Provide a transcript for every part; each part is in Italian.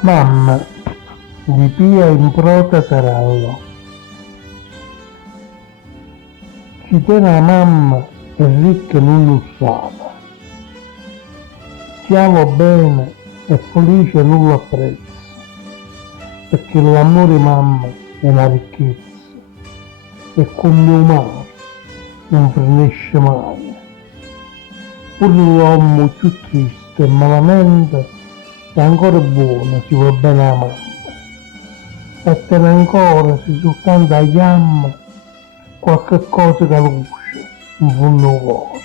Mamma di Pia Improta Tarallo. Chi tiene la mamma è ricca non lo usava. Chi ama bene è felice non lo apprezza, perché l'amore di mamma è una ricchezza e come umano non finisce mai. Pure l'uomo più triste e malamente è ancora buono, si va bene a mamma. E te ancora se soltanto la chiama qualche cosa che luce in fondo al cuore.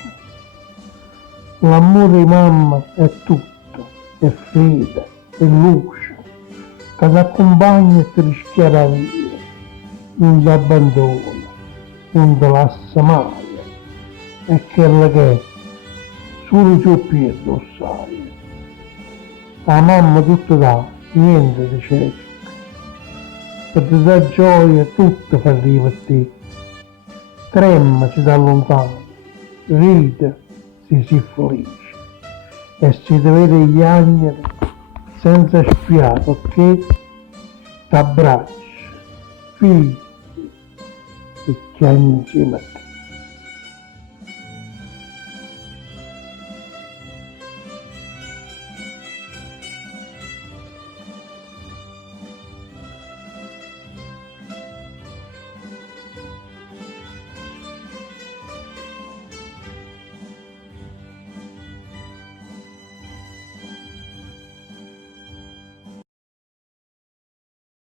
L'amore di mamma è tutto, è fede, è luce, che ti accompagna e ti rischia la vita, non ti abbandona, non ti lascia mai, è quella che è, solo ciò piede lo sai. La mamma tutto dà, niente ti cerca, per ti dà gioia tutto fa divertire, trema si dà lontano, ride si si felice e si vede gli agnelli senza spiato che t'abbraccia, figli e chiami insieme a te.